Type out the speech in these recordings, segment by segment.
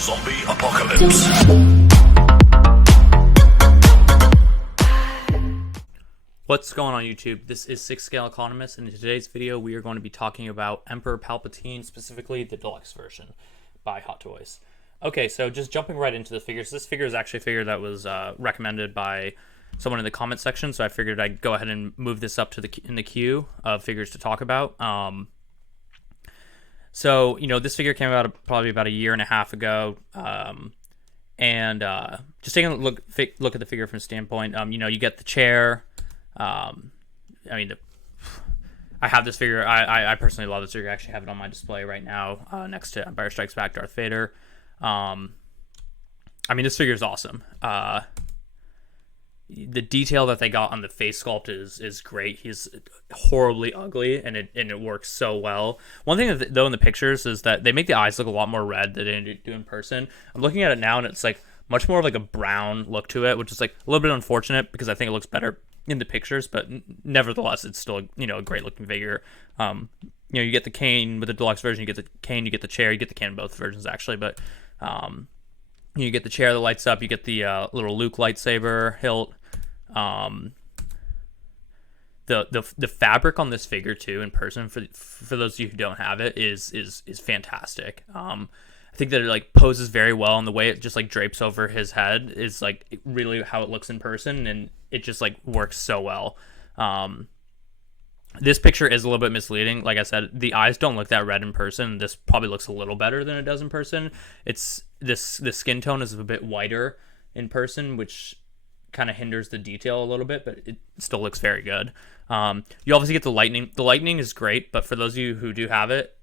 Zombie Apocalypse. What's going on YouTube? This is 6 Scale Economist, and in today's video we are going to be talking about Emperor Palpatine, specifically the deluxe version by Hot Toys. Okay, so just jumping right into the figures. This figure is actually a figure that was recommended by someone in the comment section, so I figured I'd go ahead and move this up to in the queue of figures to talk about. So, this figure came out probably about a year and a half ago, and just taking a look at the figure from a standpoint, you get the chair. I have this figure. I personally love this figure. I actually have it on my display right now, next to Empire Strikes Back Darth Vader. This figure is awesome. The detail that they got on the face sculpt is great. He's horribly ugly, and it works so well. One thing though in the pictures is that they make the eyes look a lot more red than they do in person. I'm looking at it now, and it's like much more of like a brown look to it, which is like a little bit unfortunate because I think it looks better in the pictures, but nevertheless, it's still a great looking figure. You get the cane with the deluxe version, you get the cane, you get the chair, you get the cane in both versions actually, but you get the chair that lights up, you get the little Luke lightsaber hilt. The fabric on this figure too in person, for those of you who don't have it, is fantastic. I think that it like poses very well, and the way it just like drapes over his head is like really how it looks in person, and it just like works so well. This picture is a little bit misleading. Like I said, the eyes don't look that red in person. This probably looks a little better than it does in person. The skin tone is a bit whiter in person, which kind of hinders the detail a little bit, but it still looks very good. You obviously get the lightning. The lightning is great, but for those of you who do have it,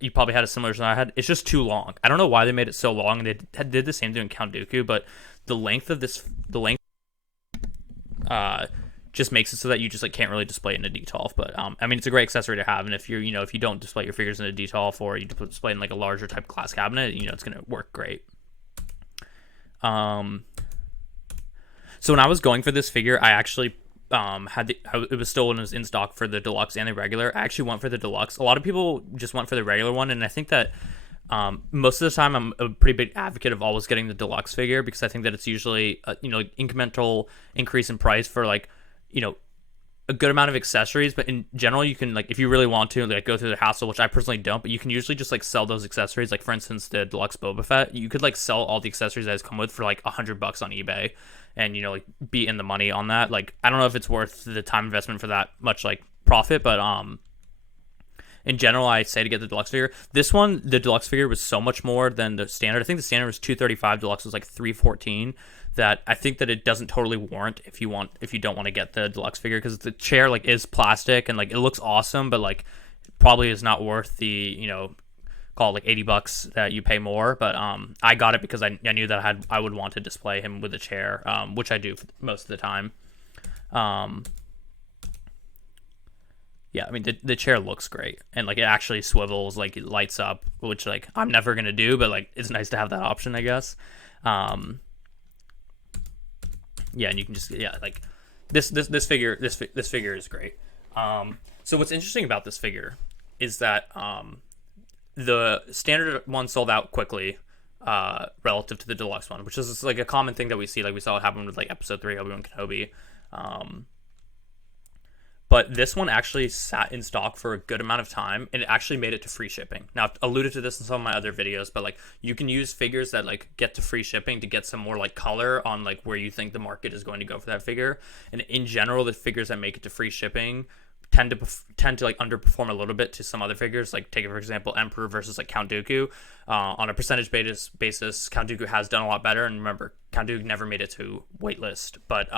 you probably had a similar design I had. It's just too long. I don't know why they made it so long, and they did the same thing in Count Dooku, but the length just makes it so that you just like can't really display it in a D12. But it's a great accessory to have, and if if you don't display your figures in a D12 or you display in like a larger type glass cabinet, it's gonna work great. So when I was going for this figure, I actually it was still when it was in stock for the deluxe and the regular. I actually went for the deluxe. A lot of people just went for the regular one, and I think that most of the time I'm a pretty big advocate of always getting the deluxe figure, because I think that it's usually incremental increase in price for like a good amount of accessories, but in general you can, like, if you really want to, like, go through the hassle, which I personally don't, but you can usually just like sell those accessories. Like for instance, the deluxe Boba Fett, you could like sell all the accessories that it's come with for like $100 on eBay, and like be in the money on that. Like, I don't know if it's worth the time investment for that much like profit, but in general, I say to get the deluxe figure. This one, the deluxe figure was so much more than the standard. I think the standard was $235, deluxe was like $314. That I think that it doesn't totally warrant if you don't want to get the deluxe figure, because the chair like is plastic and like it looks awesome, but like probably is not worth the call it like $80 that you pay more. But I got it because I knew that I would want to display him with a chair, which I do most of the time. Yeah, the chair looks great, and like it actually swivels, like it lights up, which like I'm never gonna do, but like it's nice to have that option, I guess. Yeah, and you can just like this figure is great. So what's interesting about this figure is that the standard one sold out quickly relative to the deluxe one, which is like a common thing that we see. Like we saw it happen with like Episode 3 Obi-Wan Kenobi. But this one actually sat in stock for a good amount of time, and it actually made it to free shipping. Now, I've alluded to this in some of my other videos, but like you can use figures that like get to free shipping to get some more like color on like where you think the market is going to go for that figure. And in general, the figures that make it to free shipping tend to like underperform a little bit to some other figures. Like take, for example, Emperor versus like Count Dooku. On a percentage basis, Count Dooku has done a lot better. And remember, Count Dooku never made it to waitlist, but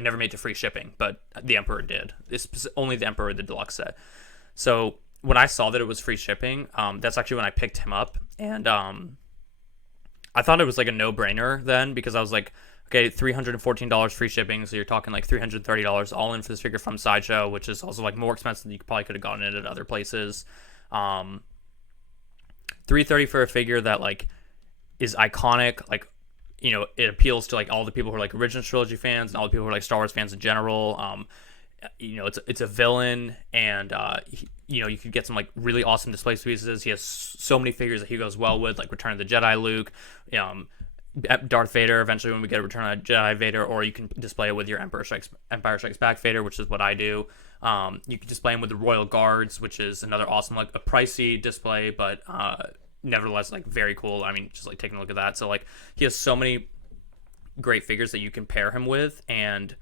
never made it to free shipping, but the Emperor did. It's only the Emperor, the deluxe set. So when I saw that it was free shipping, that's actually when I picked him up, and I thought it was like a no-brainer then, because I was like, okay, $314 free shipping, so you're talking like $330 all in for this figure from Sideshow, which is also like more expensive than you probably could have gotten it at other places. $330 for a figure that like is iconic, like it appeals to like all the people who are like original trilogy fans and all the people who are like Star Wars fans in general. It's a villain, and you could get some like really awesome display pieces. He has so many figures that he goes well with, like Return of the Jedi Luke, Darth Vader eventually when we get a Return of the Jedi Vader, or you can display it with your Empire Strikes Back Vader, which is what I do. You can display him with the Royal Guards, which is another awesome, like a pricey display, but nevertheless like very cool. I mean, just like taking a look at that. So like he has so many great figures that you can pair him with, and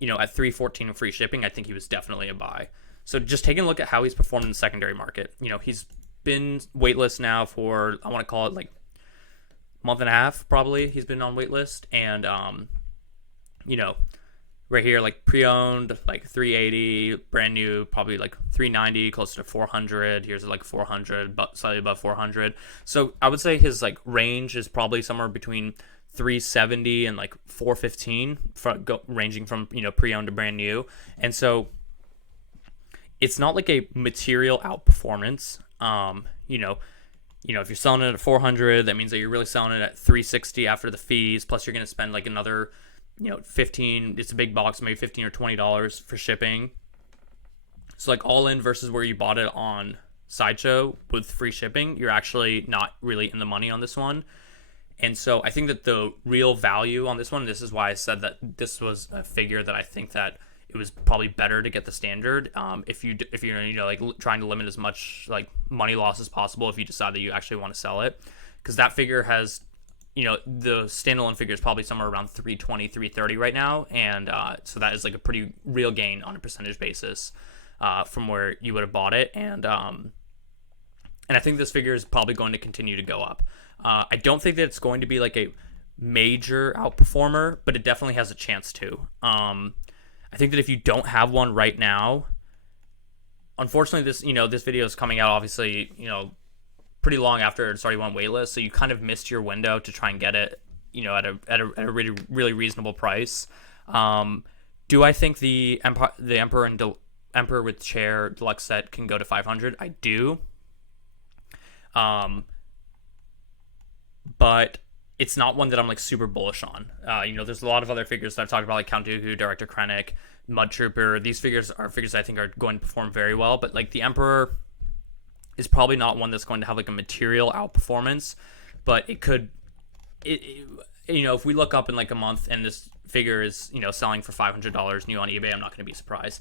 at $314 and free shipping, I think he was definitely a buy. So just taking a look at how he's performed in the secondary market, he's been waitlist now for, I want to call it like month and a half, probably he's been on waitlist, and right here, like pre-owned, like $380, brand new probably like $390, close to $400. Here's like $400, but slightly above $400. So I would say his like range is probably somewhere between $370 and like $415, ranging from pre-owned to brand new. And so it's not like a material outperformance. If you're selling it at $400, that means that you're really selling it at $360 after the fees. Plus, you're going to spend like another, $15. It's a big box, maybe $15 or $20 for shipping. So like all in versus where you bought it on Sideshow with free shipping, you're actually not really in the money on this one. And so I think that the real value on this one, this is why I said that this was a figure that I think that it was probably better to get the standard. If you're like trying to limit as much like money loss as possible, if you decide that you actually want to sell it, because that figure has, the standalone figure is probably somewhere around 320, 330 right now, and so that is like a pretty real gain on a percentage basis from where you would have bought it, and I think this figure is probably going to continue to go up. I don't think that it's going to be like a major outperformer, but it definitely has a chance to. I think that if you don't have one right now, unfortunately, this video is coming out obviously, pretty long after it's already went waitlist, so you kind of missed your window to try and get it, at a really really reasonable price. Do I think the Emperor and Emperor with Chair deluxe set can go to 500? I do. But it's not one that I'm like super bullish on. There's a lot of other figures that I've talked about, like Count Dooku, Director Krennic, Mud Trooper. These figures are figures I think are going to perform very well, but like the Emperor is probably not one that's going to have like a material outperformance, but it could. If we look up in like a month and this figure is selling for $500 new on eBay, I'm not going to be surprised.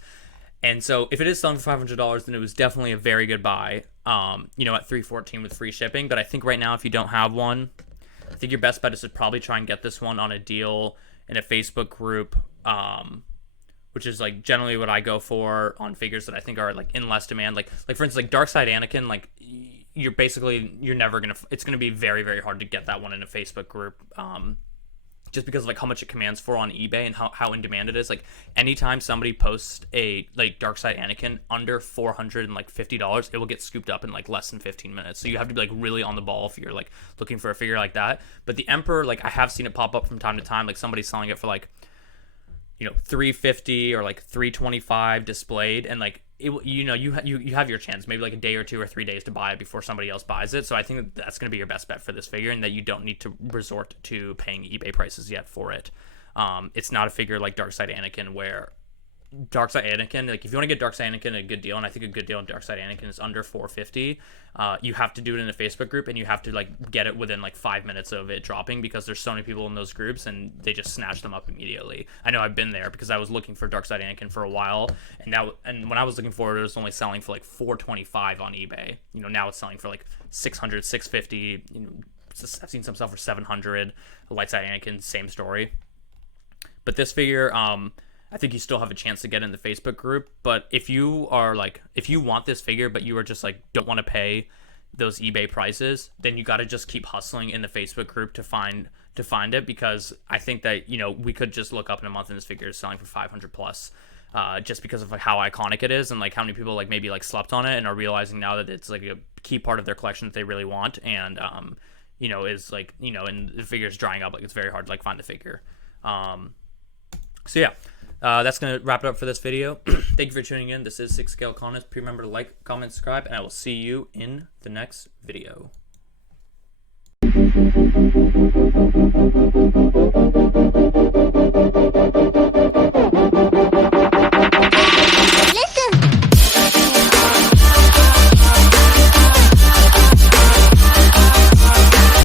And so if it is selling for $500, then it was definitely a very good buy. At $314 with free shipping. But I think right now, if you don't have one, I think your best bet is to probably try and get this one on a deal in a Facebook group, which is like generally what I go for on figures that I think are like in less demand. Like for instance, like Darkside Anakin, like you're never gonna. It's gonna be very very hard to get that one in a Facebook group. Just because of like how much it commands for on eBay and how in demand it is. Like anytime somebody posts a like Darkside Anakin under $450, it will get scooped up in like less than 15 minutes. So you have to be like really on the ball if you're like looking for a figure like that. But the Emperor, like I have seen it pop up from time to time, like somebody's selling it for like $350 or like $325 displayed, and like you have your chance, maybe like a day or 2 or 3 days to buy it before somebody else buys it. So I think that's going to be your best bet for this figure, and that you don't need to resort to paying eBay prices yet for it. It's not a figure like Darkside Anakin where Darkside Anakin, like if you want to get Darkside Anakin a good deal, and I think a good deal on Darkside Anakin is under $450, you have to do it in a Facebook group, and you have to like get it within like 5 minutes of it dropping, because there's so many people in those groups and they just snatch them up immediately. I know I've been there because I was looking for Darkside Anakin for a while, and when I was looking for it, it was only selling for like $425 on eBay. Now it's selling for like $600, $650. I've seen some sell for $700. Lightside Anakin, same story. But this figure, I think you still have a chance to get in the Facebook group. But if you want this figure, but you are just like don't want to pay those eBay prices, then you got to just keep hustling in the Facebook group to find it, because I think that we could just look up in a month and this figure is selling for 500 plus, just because of like how iconic it is, and like how many people like maybe like slept on it and are realizing now that it's like a key part of their collection that they really want, and is like and the figure's drying up, like it's very hard to like find the figure. So yeah. That's going to wrap it up for this video. Thank you for tuning in. This is 6 Scale Economist. Please remember to like, comment, subscribe, and I will see you in the next video.